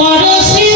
করছি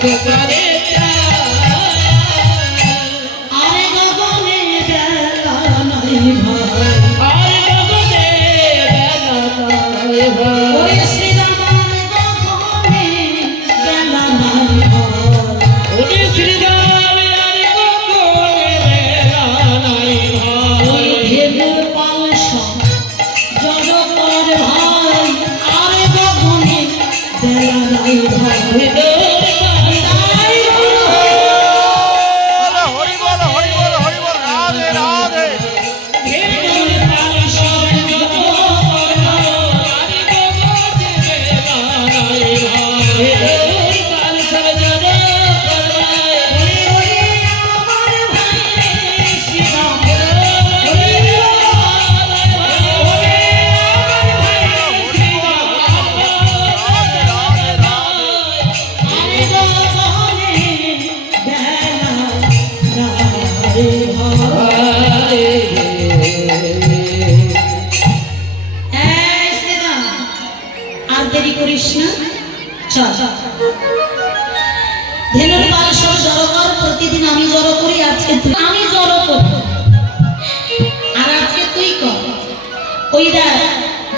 Gracias.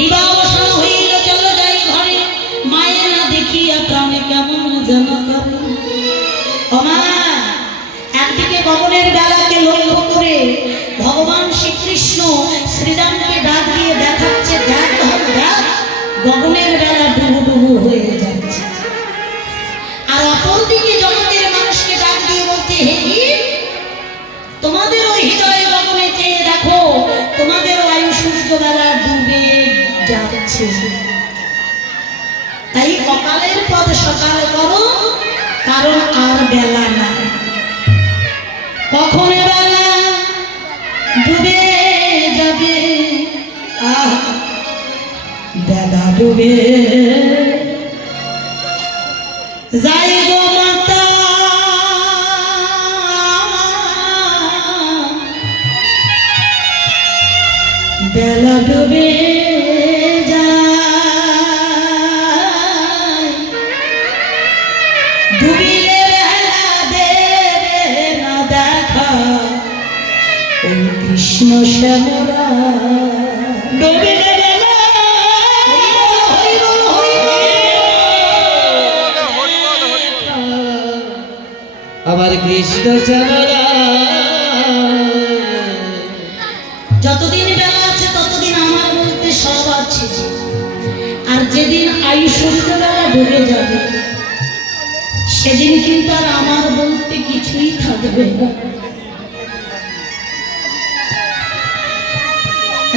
Y vamos. কারণ আর বেলা না কখন বেলা ডুবে যাবে? আহ বেলা ডুবে সেদিন কিন্তু আর আমার বলতে কিছুই থাকবে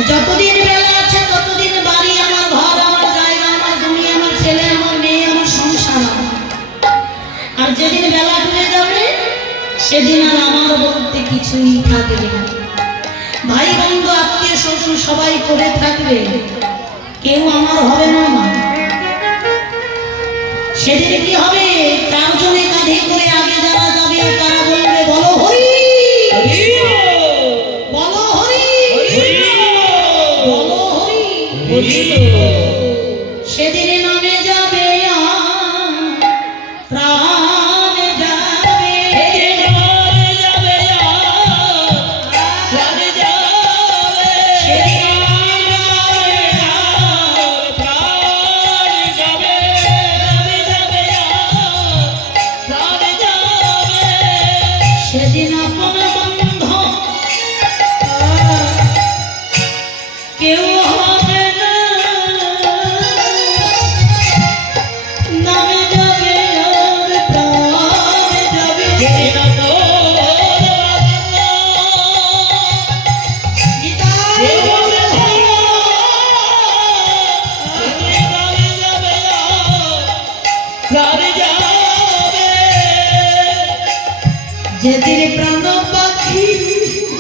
যতদিন বেলা আছে, ততদিন বাড়ি, আমার ঘর, আমার জায়গা, আমার জমি, আমার ছেলে, আমার মেয়ে, আমার সংসার। আর যেদিন বেলা ডুবে যাবে, সেদিন আর আমার বলতে কিছুই থাকবে না। ভাই, বন্ধু, আত্মীয়, শ্বশুর সবাই করে থাকবে। কেউ আমার হবে না মা। সেদিন কি হবে? চারজনে কাঁধে করে যেদিন প্রাণ পাখি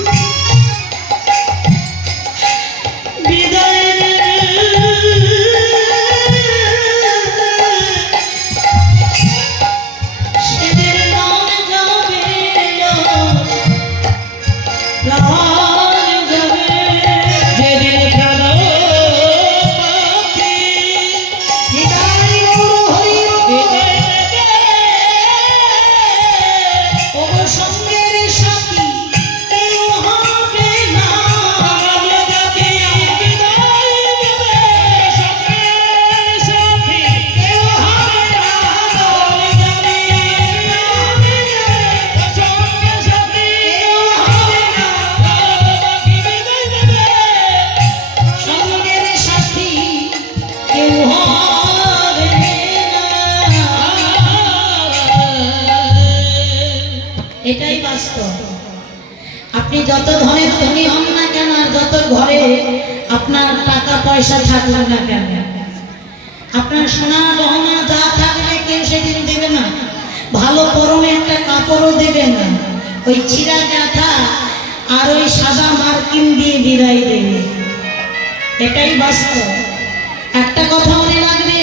যত ধনের ধনী হন না কেন আর যত ঘরে আপনার টাকা পয়সা থাকবে না কেন? আপনার সোনা গহনা যা থাকলে কেউ সেদিন দেবে না। ভালো পরনে একটা কাপড়ও দেবে না। ওই ছিঁড়া গাঁথা আর ওই সাদা মার্কিন দিয়ে বিদায় দেবে। এটাই বাস্তব। একটা কথা মনে রাখবে,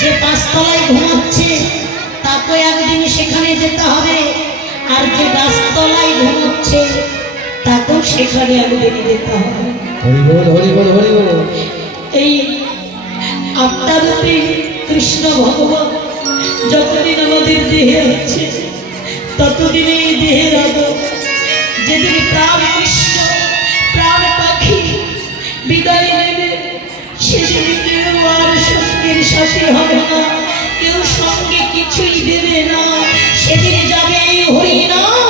যে পাঁচতলায় ঘুমাচ্ছে, তাকে একদিন সেখানে যেতে হবে। আর যে গাছতলায় ঘুমাচ্ছে তাকেও সেখানে একদিন যেতে হবে। এই আত্মারূপী কৃষ্ণ ভগবান যতদিন আমাদের দেহে আছে ততদিন এই দেহের আগর যেদিন প্রাণ কৃষ্ণ প্রাণ পাখি বিদায় নেবে সেদিন কেউ আর সঙ্গের সাথে হবে না কেউ সঙ্গে কিছুই দেবে না। সেদিন যাবে এই হরিনাম। আর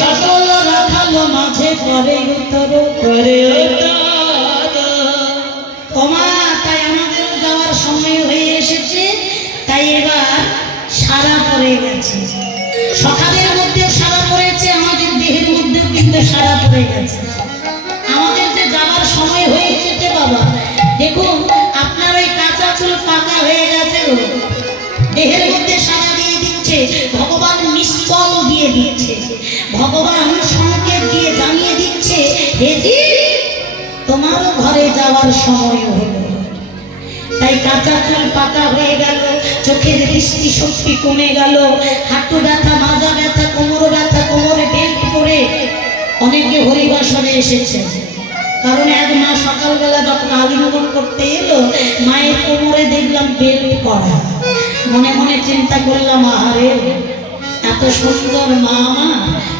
সকল রাখালো মাঝে করে উত্তর তোমা তাই আমাদের যাওয়ার সময় হয়ে এসেছে, তাই এবার সারা পড়ে গেছে। সকালের মধ্যেও সারা পড়েছে, আমাদের দেহের মধ্যেও কিন্তু সারা পড়ে গেছে। সময় হলো। তাই কাঁচা চুল পাকা হয়ে গেল, চোখের দৃষ্টি শক্তি কমে গেল, হাঁটু ব্যথা, মাজা ব্যথা, কোমর ব্যথা, কোমরে বেল্ট পরে অনেকে হরিবাসনে এসেছে। কারণ এক মা সকালবেলা যখন আলিঙ্গন করতে এলো, মায়ের কোমরে দেখলাম বেল্ট করা। মনে মনে চিন্তা করলাম, আহারে, এত সুন্দর মা আমার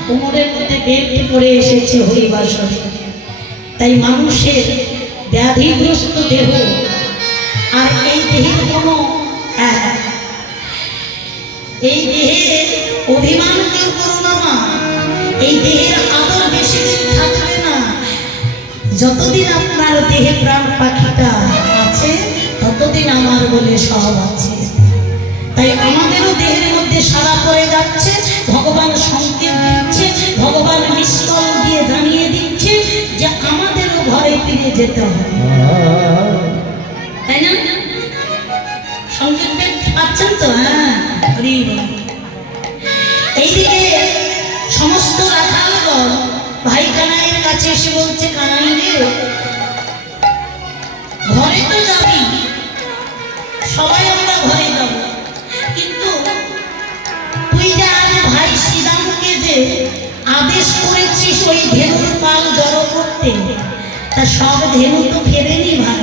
কোমরের মধ্যে বেল্ট পরে এসেছে হরিবাসনে। তাই মানুষের ব্যাধিগ্রস্ত দেহ। আর এই দেহের কোনো এই দেহের অভিমান কেউ করো না এই দেহের আদর বেশি দিন থাকবে না। যতদিন আপনার দেহে প্রাণ পাখিটা আছে, ততদিন আমার বলে সব আছে। তাই আমাদেরও দেহের মধ্যে সারা পড়ে যাচ্ছে, ভগবান সংকেত দিচ্ছে, ভগবান মিসকল ঘরে ফিরে যেতে হবে। তাই না? পাচ্ছেন তো? হ্যাঁ এইদিকে সমস্ত ভাই কানাইয়ের কাছে এসে বলছে কানাই ঘরে তো যাবি। সবাই আমরা ঘরে যাব। কিন্তু তুই যে আজ ভাই শ্রীরামকে যে আদেশ করেছিস, ওই ধেনুর পাল জড়ো তা সব ধেনু তো ফেরেনি ভাই।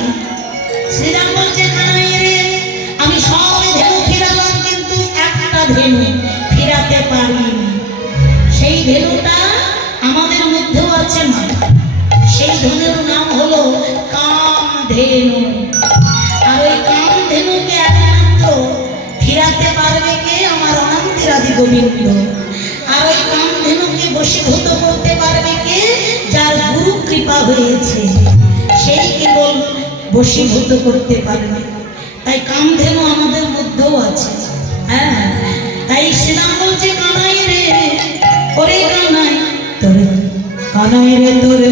শ্রীরাম বলছে আমি সব ধেনু ফিরালাম, কিন্তু একটা ধেনু ফিরাতে পারিনি। সেই ধেনুটা আমাদের মধ্যেও আছে না সেই ধনুর নাম হলো কামধেনু আর ওই কামধেনুকে একমাত্র ফিরাতে পারবে কে? আমার অনন্তেরাদি গোবিন্দ। আর ওই কামধেনুকে বশীভূত করতে পারবে কে যার গুরু হয়েছে সেই কেবল বশীভূত করতে পারবে। তাই কামধেনু আমাদের মধ্যেও আছে। হ্যাঁ তাই শ্রীরাম বলছে, কানাই রে, ওরে কানাই, তোরে, কানাই রে তোরে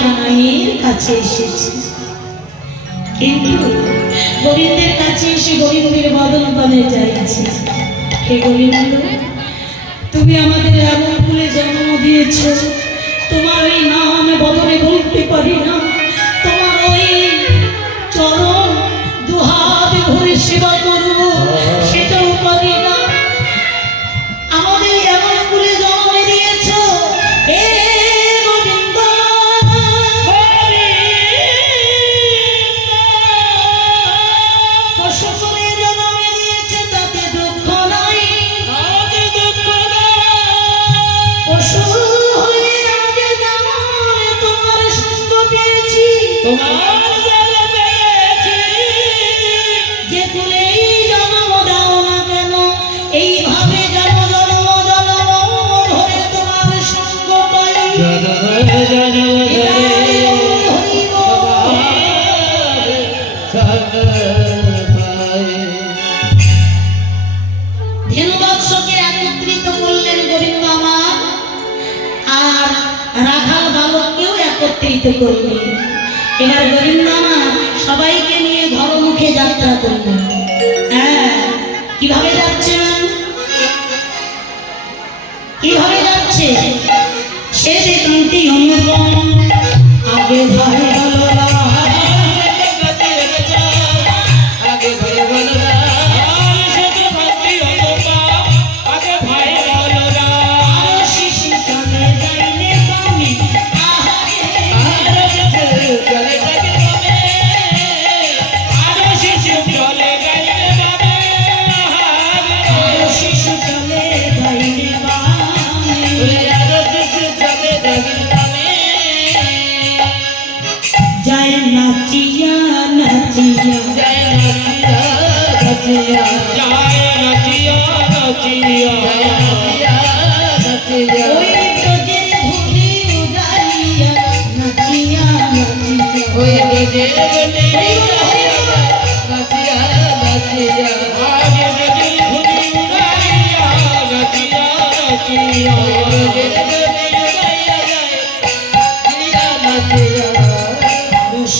কানাইয়ের কাছে এসেছি। কিন্তু গোবিন্দের কাছে এসে গোবিন্দের বদন পানে যাইছি হে গোবিন্দ, তুমি আমাদের এমন ফুলে জন্ম দিয়েছ। তোমার এই নাম বদলে বলতে পারি না। একত্রিত করবে। এবার গোবিন্দ মামা সবাইকে নিয়ে ঘরমুখে যাত্রা করবে। হ্যাঁ কীভাবে যাচ্ছেন কীভাবে যাচ্ছে? সে দেখন্তি অনুপম আগে ভাই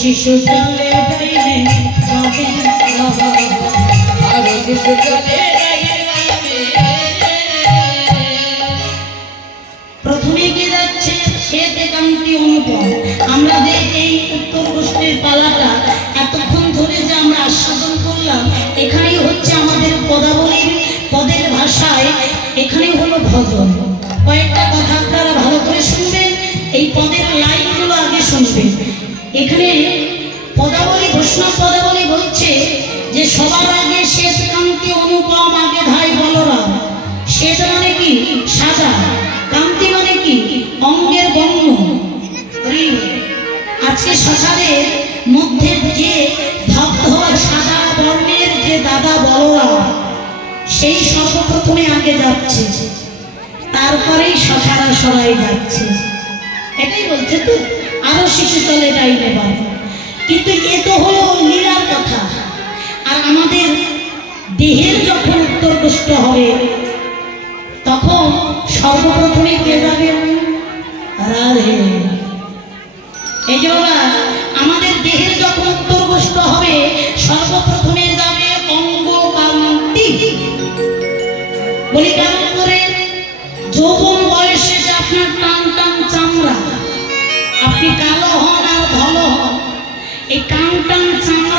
শিশু চলে যাইলে বামে আহারে প্রথমে কি যাচ্ছে? শ্বেত একান্তি অনুপম। আমরা যে এই উত্তর গোষ্ঠীর পালাটা। এতক্ষণ ধরে যে আমরা আস্বাদন করলাম, এখানেই হচ্ছে আমাদের পদাবলীর পদের ভাষায় এখানেই হলো ভজন। কয়েকটা কথা আপনারা ভালো করে শুনবেন, এই পদের লাইনগুলো আগে শুনবেন। এখানে সবার আগে শ্বেত কান্তি অনুপম আগে ধাই বলরাম। শ্বেত মানে কি? সাদা। কান্তি মানে কি? অঙ্গের বল। আজকে সকালের মধ্যে যে ধবধবা সাদা বর্ণের যে দাদা বলরাম, সেই সর্বপ্রথমে আগে যাচ্ছে। তারপরেই সখারা সবাই যাচ্ছে। এটাই বলছে তো? আরও শিশু চলে ডাইনে বাবা কিন্তু এ তো হলো লীলার কথা। আমাদের দেহের যখন উত্তরপুষ্ট হবে, তখন সর্বপ্রথমে কে যাবে? এই যে বাবা, আমাদের দেহের যখন উত্তরপুষ্ট হবে, সর্বপ্রথমে যাবে অঙ্গ কান্তি বলি কেমন করে? যৌবন বয়সে যে আপনার টান টান চামড়া, আপনি কালো হন আর ভালো হন, এই টান টান চামড়াটা কি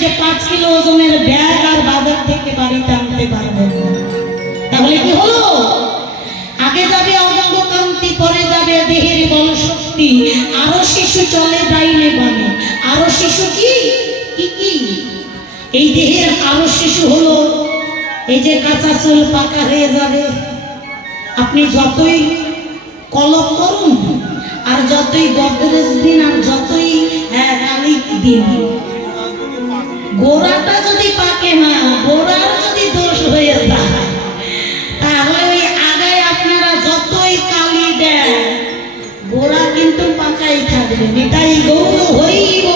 যে পাঁচ কিলো ওজনের ব্যাগ আর বাজার থেকে বাড়িতে আনতে পারবেন তাহলে কি হলো? আগে যাবে অঙ্গ কান্তি পরে যাবে দেহের বল শক্তি। আরও শিশু চলে ডাইনে বামে। আরও শিশু কি? কি এই দেহের আরও শিশু হলো, এই যে কাঁচা চুল পাকা হয়ে যাবে। আপনি যতই কলম করুন, আর যতই গদরেজ দিন, আর যতই হ্যাঁ কালিক দিন গোড়াটা যদি পাকে না গোড়ার যদি দোষ হয়ে যায়, তাহলে ওই আগায় আপনারা যতই কালি দেন, গোড়া কিন্তু পাকাই থাকবে। নিতাই গৌর হইব।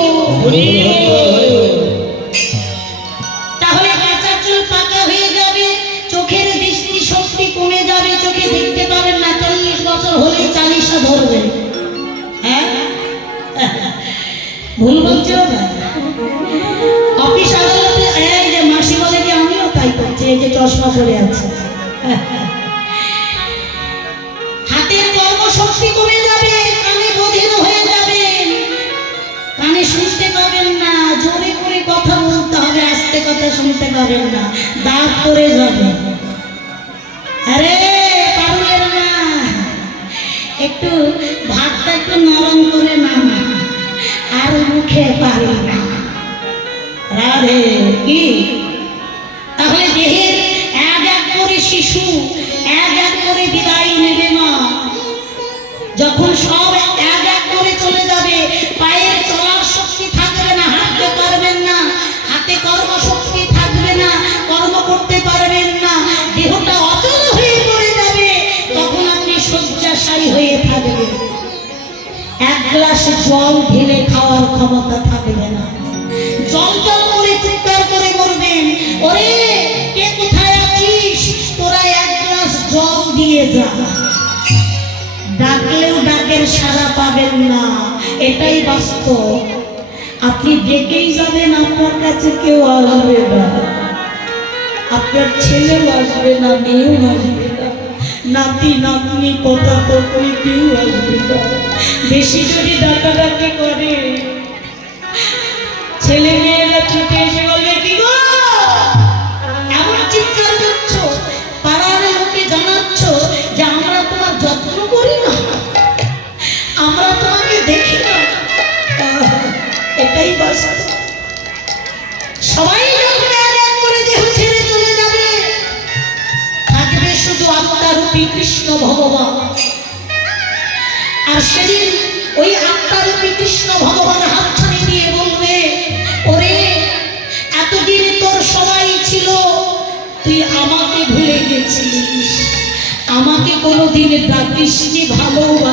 তাহলে কাঁচা চুল পাকা হয়ে যাবে, চোখের দৃষ্টি শক্তি কমে যাবে, চোখে দেখতে পাবেন না, চল্লিশ বছর হলে চালিশা ধরবে। হ্যাঁ? ভুল বলছো? না এই যে চশমা পরে আছে। হাতের কর্মশক্তি কমে যাবে, কানে বধির হয়ে কানে শুনতে পাবেন না, জোরে করে কথা বলতে হবে, আস্তে কথা শুনতে পাবেন না, দাঁত পড়ে যাবে। আরে মা, একটু ভাতটা একটু নরম করে নামা, আর মুখে পারি না। রাধে, কি? তাহলে দেহের এক এক করে শিশু, এক এক করে বিদায় নেবে মা। যখন সব এক এক করে চলে যাবে, পায়ের চলার শক্তি থাকবে না, হাঁটতে পারবেন না, হাতে কর্মশক্তি থাকবে না, কর্ম করতে পারবেন না, দেহটা অচল হয়ে পড়ে যাবে, তখন আপনি শয্যাশায়ী হয়ে থাকবেন। এক গ্লাস জল ঢেলে খাওয়ার ক্ষমতা থাকবে না। পাবেন না। এটাই বাস্তব। আপনি ডেকেই যাবেন, আপনার কাছে কেউ আসবে না। আপনার ছেলেও আসবে না, মেয়েও আসবে নাতি, নাতনি কথা পত্নী কেউ আসবে না। বেশি যদি ডাকাডাকি করে, ছেলে মেয়েরা ভগবান। আর সেদিন ওই আত্মারূপী কৃষ্ণ ভগবান হাতছানি দিয়ে বলবে, ওরে, এতদিন তোর সবাই ছিল, তুই আমাকে ভুলে গেছিস। আমাকে কোনোদিন ডাকিসনি ভালোবাসিনি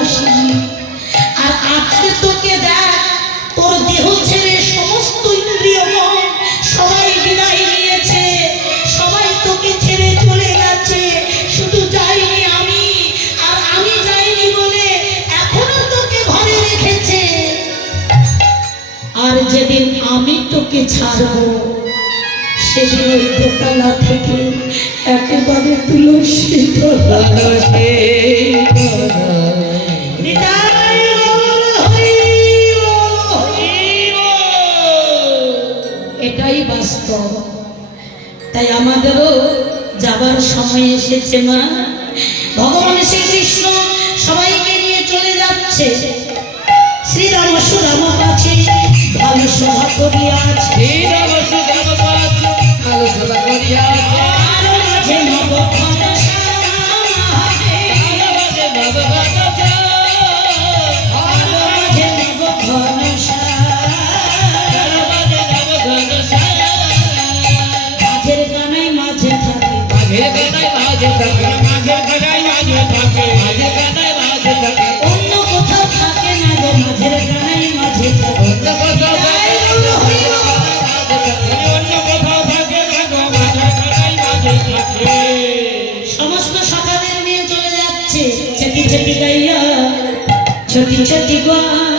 তোকে ছাড়বো। ওই দোতলা থেকে একেবারে তলা। এটাই বাস্তব। তাই আমাদেরও যাবার সময় এসেছে মা। ভগবান শ্রীকৃষ্ণ সবাইকে নিয়ে চলে যাচ্ছে। ভালো সভা করিয়াছে। আরও সকালের নিয়ে চলে যাচ্ছে